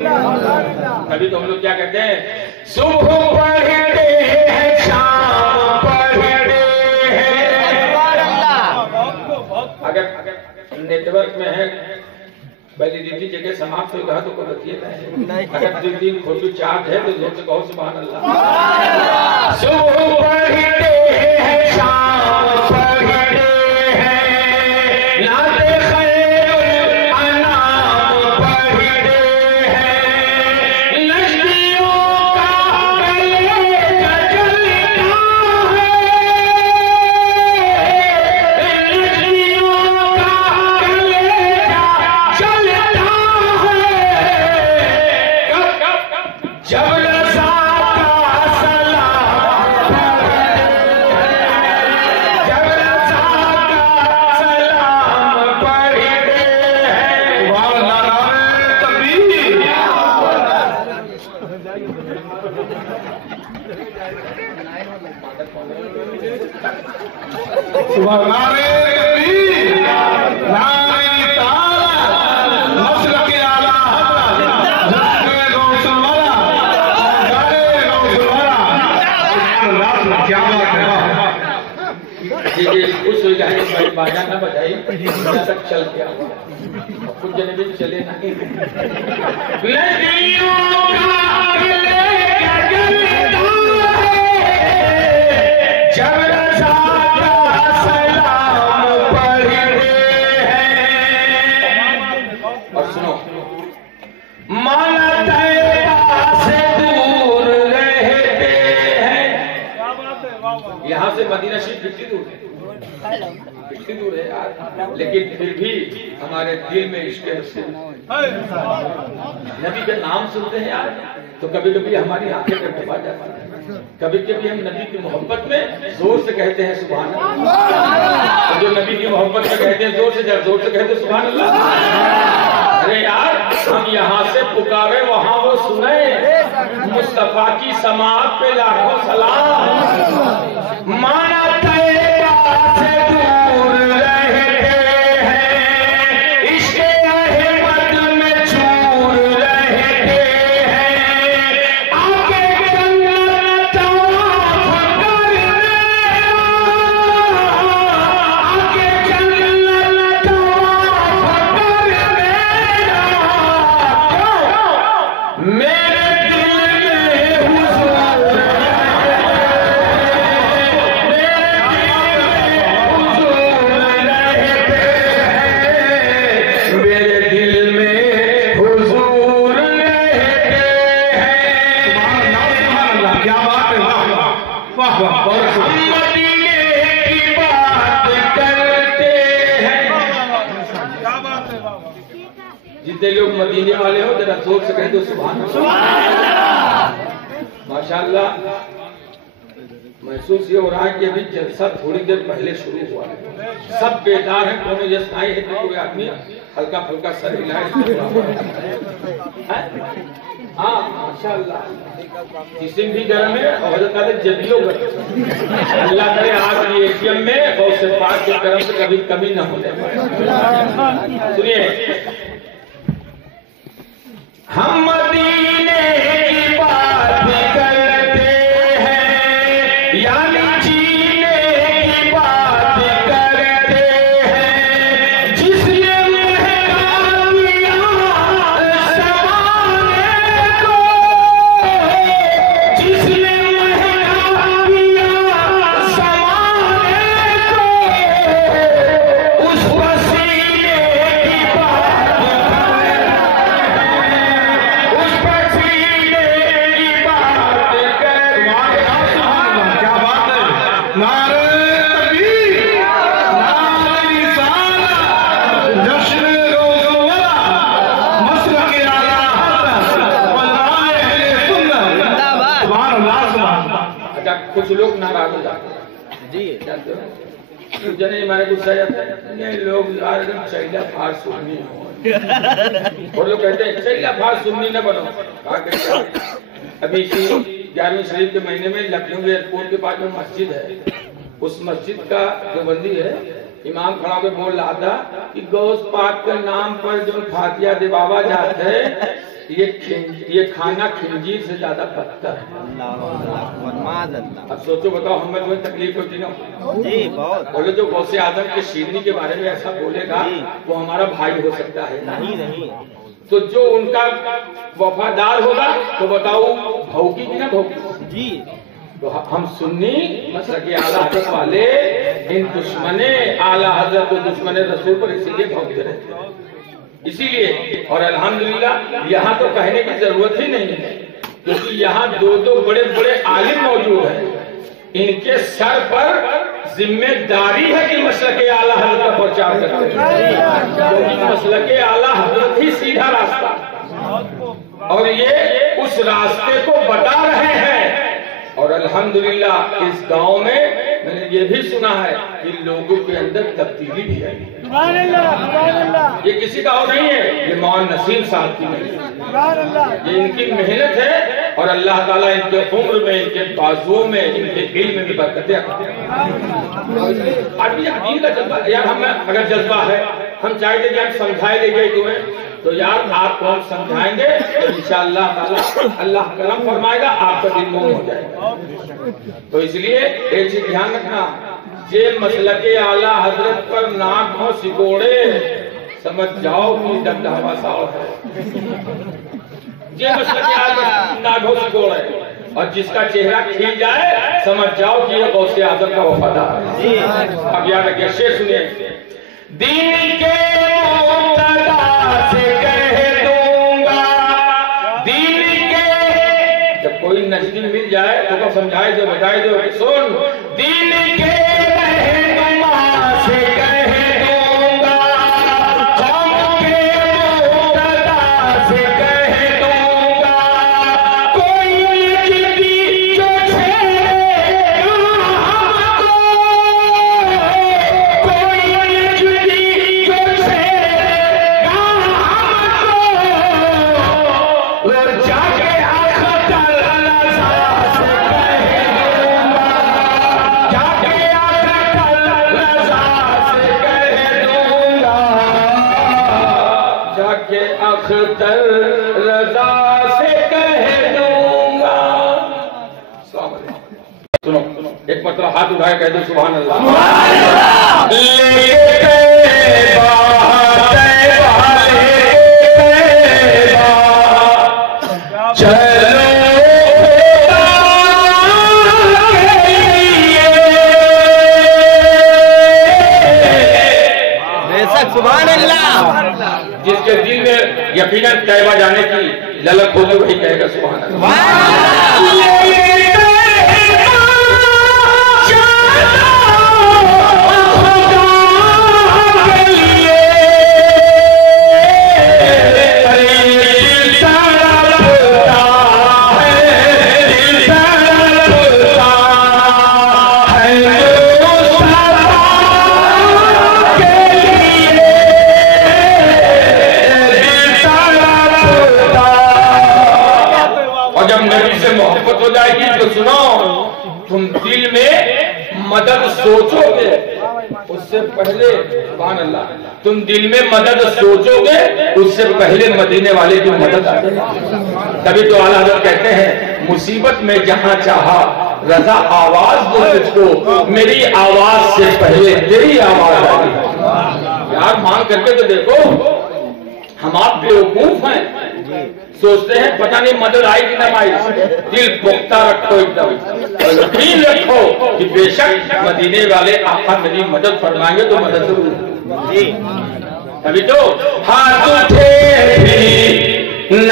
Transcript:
कभी तो हम लोग क्या कहते हैं, सुबह पढ़ते हैं शाम पढ़ते हैं। अगर नेटवर्क में है वैलिडिटी जगह समाप्त हो गया तो कोई रखिएगा, अगर 2 दिन फोटो चार्ज है तो जोर से कहो सुभान अल्लाह। सुबह पढ़ते हैं शाम पढ़ते हैं, नाते खैरुल अनाम पढ़ते हैं, नजदियों का कलेजा जलता है, नजदियों का कलेजा जलता है। जब रज़ा का सलाम जब रज़ा का सलाम पढ़ते हैं, वाला तकबीर। सुभान अल्लाह तकबीर, नारे ताला मसलक आला हज़रत गौसुल वाला, नारे गौसुल वाला। क्या बात है, खुश हो जाए भाई, बाजा ना बजाई तक चल गया, कुछ जने भी चले नहीं। नदियों का कलेजा जलता है, जब रज़ा का सलाम पढ़ते हैं। और सुनो, माना तैबा से दूर रहते हैं। यहाँ से मदीना शरीफ कितनी दूर है? कितनी दूर है यार, लेकिन फिर भी हमारे दिल में इश्क़ रसूल, नबी का नाम सुनते हैं यार तो कभी कभी हमारी आंखें टपटपा जाती हैं। कभी कभी हम नबी की मोहब्बत में जोर से कहते हैं सुभान अल्लाह, तो जो नबी की मोहब्बत में कहते हैं जोर से कहते हैं सुभान अल्लाह। अरे यार, हम यहाँ से पुकारे वहाँ वो सुने, मुस्तफा की समाअत पे लाखों सलाम। माना तैबा से दूर रहते हैं, इश्क़े अहमद में चूर रहते हैं, आके जन्नत तवाफ़ करने, आके जन्नत तवाफ़ करने, मेरे दिल में हुज़ूर जितने लोग मदीने वाले हो जरा जोर से कह दो सुभान अल्लाह। माशाअल्लाह, महसूस ये हो रहा है कि अभी जलसा थोड़ी देर पहले शुरू हुआ है, सब बेदार हैं, कोनो जैसे आए हैं तो कोई आदमी हल्का फुल्का सर हिलाए। हाँ माशाअल्लाह, जिस्म भी गर्म है और हज़रत जदियो गर्म। अल्लाह करे आज ये एटीएम में गौसे पाक के करम से कभी कमी न होने पाए। सुनिए, हम मदीने की बात करते हैं, यानी जीने की बात करते हैं, जिसने महका दिया ज़माने को, जिसने महका दिया ज़माने को, उस वसीले की बात कुछ लोग नाराज हो जाते हैं जी, जानते हो, कुछ जने हमारे गुस्सा जाते हैं, लोग एकदम चैला फार सुन्नी हो, और लोग कहते हैं चैला फार सुन्नी न बनो। अभी 11वीं शरीफ के महीने में लखनऊ एयरपोर्ट के पास में मस्जिद है, उस मस्जिद का जो बंदी है इमाम खड़ा होकर बोल रहा था कि गौस पाक के नाम पर जो फातिया दिवावा जाते है ये खाना खिंजीर से ज्यादा पत्ता है। अब सोचो बताओ, हमें तुम्हें तकलीफ होती ना जी बहुत। बोले जो गौसे आदम के शीरनी के बारे में ऐसा बोलेगा वो हमारा भाई हो सकता है? नहीं। तो जो उनका वफादार होगा तो बताओ भौकी की ना भौकी जी। तो हम सुन्नी मसलक आला हजरत वाले इन दुश्मने आला हजरत और दुश्मने रसूल पर इसीलिए भौंकते रहते हैं, इसीलिए। और अल्हम्दुलिल्लाह यहाँ तो कहने की जरूरत ही नहीं है, क्योंकि यहाँ दो बड़े बड़े आलिम मौजूद हैं। इनके सर पर जिम्मेदारी है कि मसलक आला हजरत का प्रचार करें, क्योंकि मसलक आला हजरत ही सीधा रास्ता, और ये उस रास्ते को बता रहे हैं। और अल्हम्दुलिल्लाह इस गांव में मैंने ये भी सुना है कि लोगों के अंदर तब्दीली भी आई है। ये किसी का और नहीं है, ये मौलाना नसीम साहब की मेहनत, ये इनकी मेहनत है। और अल्लाह ताला इनके उम्र में, इनके बाजुओं में, इनके इल्म में भी बरकतें। अब ये दीन का जज्बा यार, हम अगर जज्बा है, हम चाहते कि हम समझाए ले गए तुम्हें, तो यार आपको हम समझाएंगे तो इंशाअल्लाह ताला अल्लाह करम फरमाएगा, आपका दिल मोम हो जाएगा। तो इसलिए एक चीज ध्यान रखना, जे मसलके आला हजरत पर नाक हो सिकोड़े, समझ जाओ कि दबदबा साव है। जे मसलके आला नाक हो सिकोड़े, और जिसका चेहरा खिल जाए समझ जाओ कि ये गौसे आजम का वफादार है। अब याद रखिए, शेर सुनिए। दीन के मुक्तदा से कह दूंगा, दीन के, जब कोई नजदीक मिल जाए तो समझाए दो, बताए दो, सुन, दीन के रहनुमा से कह दूंगा, कौम के मुक्तदा से कह दूंगा, कोई जिद्दी जो छेड़ेगा हमको, कोई जिद्दी जो छेड़ेगा हमको, और जाके अख्तर रज़ा से कह दूंगा, जाके अख्तर रज़ा से कह दूंगा, जाके अख्तर रज़ा से कह दूंगा। सुनो, एक मतलब हाथ उठाए कह दो सुभान अल्लाह। लेके चलो सुभान अल्लाह। जिसके दिल में यकीनन तैबा जाने की ललक होगी वही कहेगा सुभान अल्लाह। मोहब्बत हो जाएगी तो सुनो, तुम दिल में मदद सोचोगे उससे पहले, सुभान अल्लाह, तुम दिल में मदद सोचोगे उससे पहले मदीने वाले की मदद आ जाएगी। तभी तो आला हज़रत कहते हैं, मुसीबत में जहां चाहा रजा आवाज दो तुझको, मेरी आवाज से पहले तेरी आवाज आ गई। यार मांग करके तो देखो, हम आप बेवकूफ हैं, सोचते हैं पता नहीं मदद आई कि ना आई। दिल पुख्ता रखो, एकदम यकीन रखो कि बेशक मदीने वाले आका मेरी मदद फरमाएंगे तो मदद जरूर जी। तभी तो हाथ उठे भी न